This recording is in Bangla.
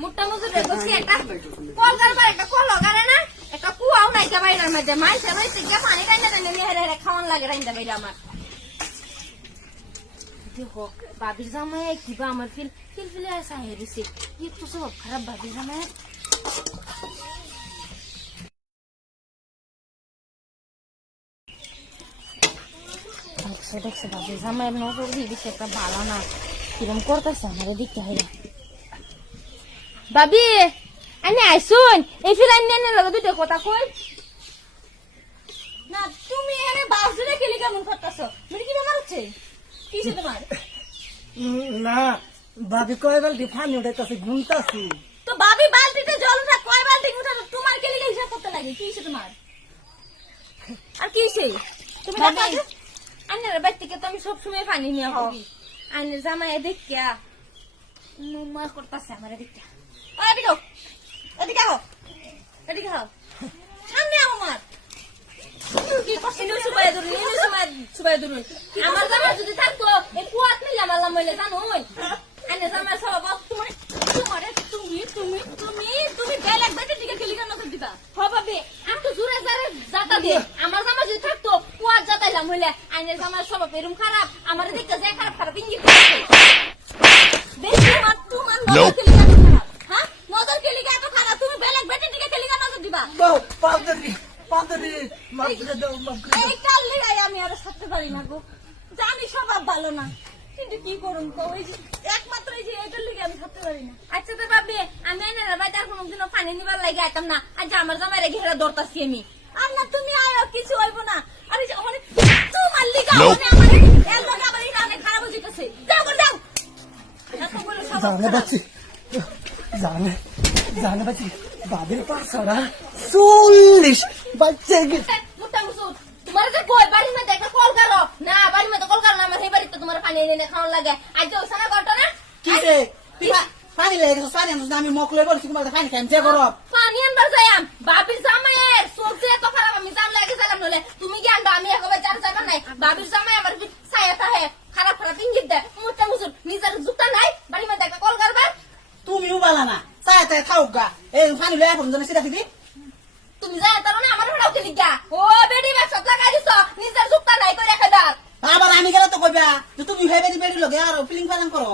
মুট্টা মজুরে বসে একটা কল করবার একটা কল লাগারে না একটা কুয়াও নাই কে বাইরের মধ্যে মাইসে রইছে কে পানি কাইনা কাইনা নিয়ে হেরে খাওয়ান লাগে রাইন্দা বাইরে আমার দেখো বাবির জামাই কিবা আমার ফিলফিলে আসা হেরিছে কি তো সব খারাপ বাবির জামাই দেখছে বাবির জামাই নজর দিয়ে বেশি একটা ভালো না কিরম করতেছে আমার দেখতে হয় বাবি আনে আইসুন এই ফিলাইন নিয়ে লগে দুটো কথা কই না তুমি এরে বাসুরে খেলি কেমন করতেছ মানে কি ব্যাপার হচ্ছে কিসে তোমার না ভাবি কয় বালতি পানি উঠাইতেছে ঘুমতাছি তো ভাবি বালতিতে জল উঠা কয় বালতি উঠানো তোমার কেলি হিসাব করতে লাগে কিসে তোমার আর কিসে তুমি ভাবি আন্নার বাড়ি থেকে তো আমি সবসময় পানি নিয়ে হবি আন্নার জামাই দেখিয়া নুমা করতেছে আমার দেখিয়া এদিকে এদিকে আহ এদিকে আহ সামনে আমার আমার জামা যদি থাকতো এই কুয়াত নিলাম আল্লাহ মইলে জানো আনে জামার সব তোমার তোমারে তুমি তুমি তুমি তুমি বেলেগ বেটে দিকে খেলি কেন দিবা হবে আমি তো জোরে জোরে যাতা দিয়ে আমার জামা যদি থাকতো কুয়াত যাতাইলাম হইলে আনে জামার সব এরকম খারাপ আমার দেখতে যে খারাপ খারাপ ইঙ্গিত বেশি মার তোমার নজর খেলি কেন খারাপ হ্যাঁ নজর খেলি কেন খারাপ তুমি বেলেগ বেটে দিকে খেলি কেন দিবা এই কাল্লি গায়ে আমি আর থাকতে পারি না গো জানি স্বভাব ভালো না কিন্তু কি করুন তো ওই যে একমাত্র এই যে এটার লিগে আমি থাকতে পারি না আচ্ছা তো ভাবি আমি এনে বাইতে আর কোনোদিনও পানি নিবার লাগে আইতাম না আজ আমার জামাইরে ঘেরা দরতাছি আমি আর না তুমি আয়ো কিছু হইব না আমি ওখানে তোমার লিগা ওখানে আমার এর লগে আমার এটা অনেক খারাপ হয়ে যেতেছে যাও করে যাও জানে বাচ্চি জানে বাচ্চি বাবির পাশারা 40 বাচ্চা মুটা মুসুদ তোমার যে কই বাড়ির মধ্যে একটা কল করো না বাড়ির মধ্যে কল করো না আমার সেই বাড়িতে তোমার পানি এনে খাওয়ান লাগে আজ ওই সানা করতো না কি রে পানি লাগে পানি আমি মকলে বলছি তোমার পানি কেমতে করো পানি আনবার যাইম বাবির জামাইয়ের সবজি এত খারাপ আমি জান লাগে গেলাম নলে তুমি কি আনবা আমি একবার চার যাবা নাই বাবির জামাই আমার ছায়াটা হে খারাপ খারাপ ইঙ্গিত দেয় মুটা মুসুদ নিজের জুতা নাই বাড়ির মধ্যে একটা কল করবা তুমিও বালা না ছায়াতে থাকুক এই পানি লয়ে এখন জন্য সিধা দিবি তুমি যায় তার না আমার হড়াও খেলি গা ও বেডি ব্যবসা লাগাই দিছ নিজের জুতা নাই করে রেখে দাও আবার আমি গেলে তো কইবা যে তুমি হেবেরি বেড়ি লগে আর ফিলিং ফালাং করো